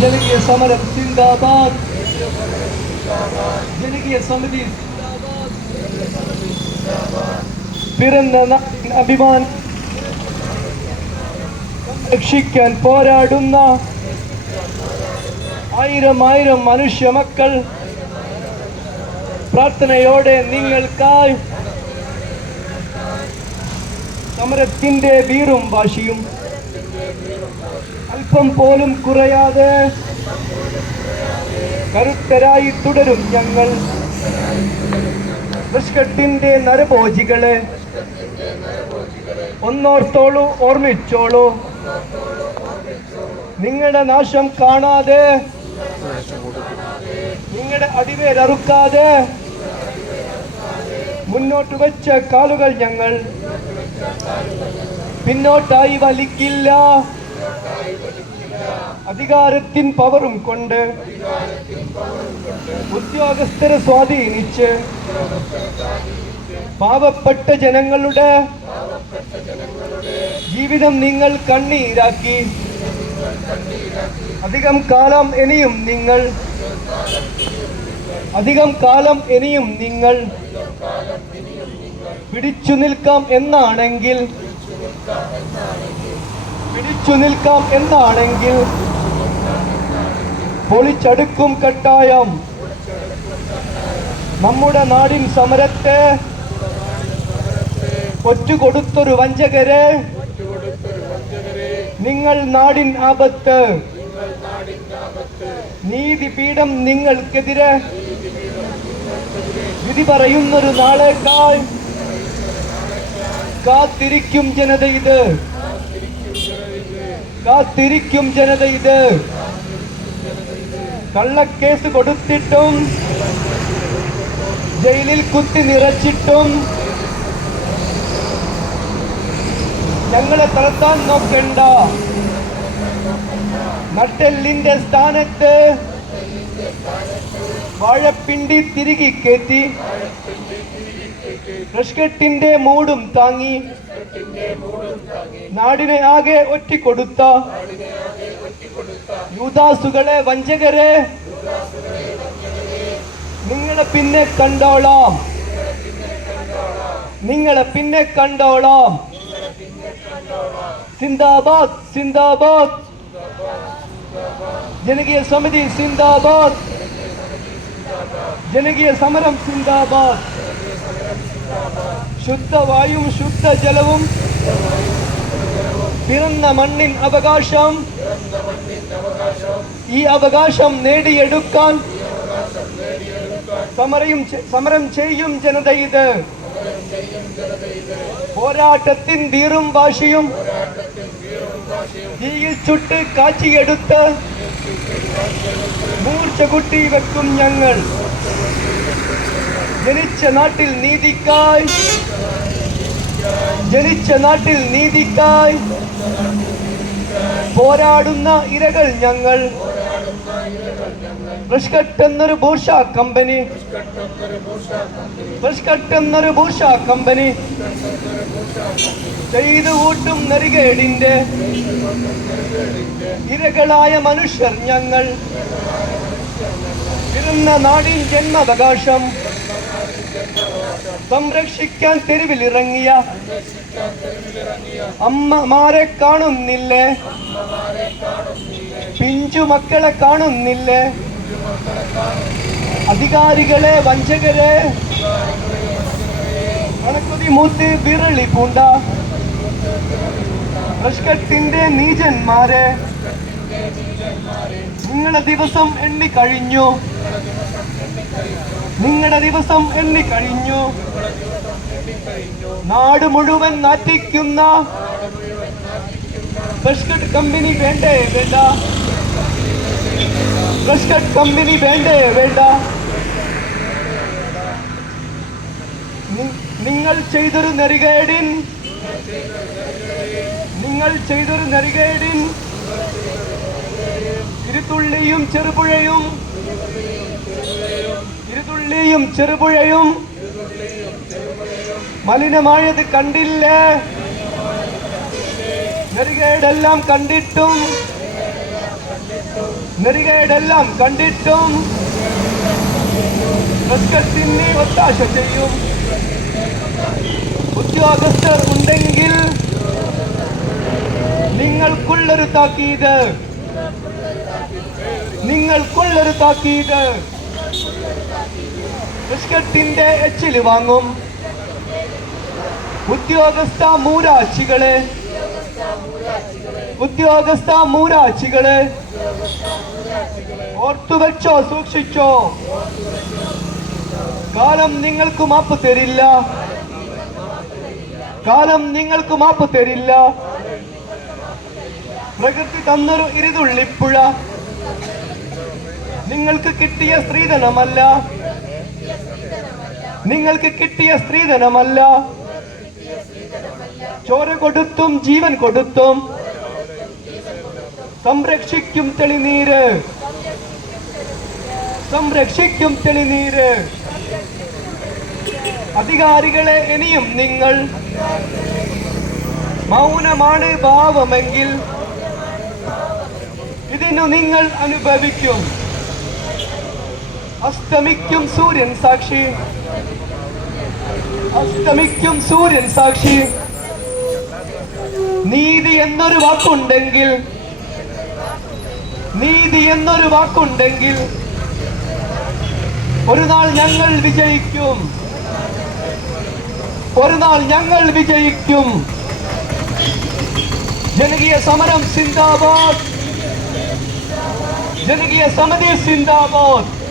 ജനകീയ സമരം സിന്ദാബാദ് ജനകീയ സമിതി പിറന്ന അഭിമാൻ രക്ഷിക്കാൻ പോരാടുന്ന ആയിരം ആയിരം മനുഷ്യ മക്കൾ പ്രാർത്ഥനയോടെ നിങ്ങൾക്കായി സമരത്തിന്റെ വീറും വാശിയും അല്പം പോലും കുറയാതെ കരുത്തരായി തുടരും ഞങ്ങൾ. ബിസ്കറ്റിന്റെ നരഭോജികളെ ഒന്നോർത്തോളൂ ഓർമ്മിച്ചോളൂ. നിങ്ങളുടെ നാശം കാണാതെ നിങ്ങളുടെ അടിവേരറുക്കാതെ മുന്നോട്ട് വെച്ച കാലുകൾ ഞങ്ങൾ പിന്നോട്ടായി വലിക്കില്ല. അധികാരത്തിൻ പവറും കൊണ്ട് ഉദ്യോഗസ്ഥരെ സ്വാധീനിച്ച് പാവപ്പെട്ട ജനങ്ങളുടെ ജീവിതം നിങ്ങൾ കണ്ണീരാക്കി. അധികം കാലം ഇനിയും നിങ്ങൾ അധികം കാലം ഇനിയും നിങ്ങൾ പിടിച്ചു നിൽക്കാം എന്നാണെങ്കിൽ പിടിച്ചു നിൽക്കാം എന്നാണെങ്കിൽ പൊളിച്ചടുക്കും കട്ടായം. നമ്മുടെ നാടിൻ സമരത്തെ ഒറ്റുകൊടുത്തൊരു വഞ്ചകരെ. നിങ്ങൾ നാടിൻ ആപത്ത്. നീതിപീഠം നിങ്ങൾക്കെതിരെ. വിധി പറയുന്നൊരു നാളേക്കാൾ കാത്തിരിക്കും ജനത ഇത്. കാത്തിരിക്കും ജനത ഇത്. കള്ളക്കേസ് കൊടുത്തിട്ടും ജയിലിൽ കുത്തി നിറച്ചിട്ടും ഞങ്ങളെ തളർത്താൻ നോക്കണ്ട. നട്ടെല്ലിന്റെ സ്ഥാനത്ത് വാഴപ്പിണ്ടി തിരികെ കയറ്റി. റഷ്കെട്ടിന്റെ മൂടും താങ്ങി നാടിനെ ആകെ ഒറ്റിക്കൊടുത്ത യൂദാസുകളെ വഞ്ചകരെ നിങ്ങളെ പിന്നെ കണ്ടോളാം നിങ്ങളെ പിന്നെ കണ്ടോളാം സിന്ദാബാദ് സിന്ദാബാദ് ജനകീയ സമിതി സിന്ദാബാദ് ജനകീയ സമരം സിന്ദാബാദ് ശുദ്ധവായും ശുദ്ധജലവും പിറന്ന മണ്ണിൻ അവകാശം. ഈ അവകാശം നേടിയെടുക്കാൻ സമരയും സമരം ചെയ്യും ജനത ഇത്. പോരാട്ടത്തിൻ വീറും വാശിയും തീയിൽ ചുട്ട് കാച്ചിയെടുത്ത് മൂർച്ച കുട്ടി വെക്കും ഞങ്ങൾ. ജനിച്ച നാട്ടിൽ നീതിക്കായി. ജനിച്ച നാട്ടിൽ നീതിക്കായി. പോരാടുന്ന ഇരകൾ ഞങ്ങൾ. ഫ്രഷ്കട്ട് എന്നൊരു ഭൂഷ കമ്പനി. ഫ്രഷ്കട്ട് എന്നൊരു ഭൂഷ കമ്പനി. ചെയ്തു കൂട്ടും നെറികേടിന്റെ ഇരകളായ മനുഷ്യർ ഞങ്ങൾ. ഇരുന്ന നാടിൻ ജന്മാവകാശം. സംരക്ഷിക്കാൻ തെരുവിലിറങ്ങിയ അമ്മമാരെ കാണുന്നില്ലേ? പിഞ്ചു മക്കളെ കാണുന്നില്ലേ? അധികാരികളെ വഞ്ചകരെ കണക്കുതി മൂത്ത് വിരളി പൂണ്ട. ലഷ്കത്തിന്റെ നീചന്മാരെ നിങ്ങളെ ദിവസം എണ്ണി കഴിഞ്ഞു. നിങ്ങളുടെ ദിവസം എണ്ണി കഴിഞ്ഞു നാട് മുഴുവൻ നാറ്റിക്കുന്ന ബിസ്ക്കറ്റ് കമ്പനി വേണ്ടേ വേണ്ട? ബിസ്ക്കറ്റ് കമ്പനി വേണ്ടേ വേണ്ട? നിങ്ങൾ ചെയ്തൊരു നെറികേടിൻ. നിങ്ങൾ ചെയ്തൊരു നെറികേടിൻ. ഇരുത്തുള്ളിയും ചെറുപുഴയും ഇരുതുള്ളിയും ചെറുപുഴയും മലിനമായത് കണ്ടില്ലേ. നെറികേടെല്ലാം കണ്ടിട്ടും നെറികേടെല്ലാം കണ്ടിട്ടും. പ്രശ്നത്തിന് ഒത്താശ ചെയ്യും. ഉദ്യോഗസ്ഥർ ഉണ്ടെങ്കിൽ നിങ്ങൾക്കുള്ളൊരു താക്കീത്. നിങ്ങൾക്കുള്ളൊരു താക്കീത്. ബിസ്ക്കറ്റിന്റെ എച്ചിൽ വാങ്ങും. ഉദ്യോഗസ്ഥ മൂരാച്ചികളെ ഉദ്യോഗസ്ഥ മൂരാച്ചികളെ ഓർത്തുവെച്ചോ സൂക്ഷിച്ചോ. കാലം നിങ്ങൾക്ക് മാപ്പ് തരില്ല. കാലം നിങ്ങൾക്ക് മാപ്പ് തരില്ല. പ്രകൃതി തന്നൊരു ഇരുതുള്ളിപ്പുഴ. നിങ്ങൾക്ക് കിട്ടിയ സ്ത്രീധനമല്ല. നിങ്ങൾക്ക് കിട്ടിയ സ്ത്രീധനമല്ല. ചോര കൊടുത്തും ജീവൻ കൊടുത്തും സംരക്ഷിക്കും തെളിനീര്. സംരക്ഷിക്കും തെളിനീര്. അധികാരികളെ ഇനിയും നിങ്ങൾ മൗനമാണ് ഭാവമെങ്കിൽ ഇതിനു നിങ്ങൾ അനുഭവിക്കും. അസ്തമിക്കും സൂര്യൻ സാക്ഷി. അസ്തമിക്കും സൂര്യൻ സാക്ഷി. നീതി എന്നൊരു വാക്കുണ്ടെങ്കിൽ നീതി എന്നൊരു വാക്കുണ്ടെങ്കിൽ ഒരു നാൾ ഞങ്ങൾ വിജയിക്കും. ഒരു നാൾ ഞങ്ങൾ വിജയിക്കും. ജനകീയ സമരം സിന്ദാബാദ്. ജനകീയ സമിതി സിന്ദാബാദ്.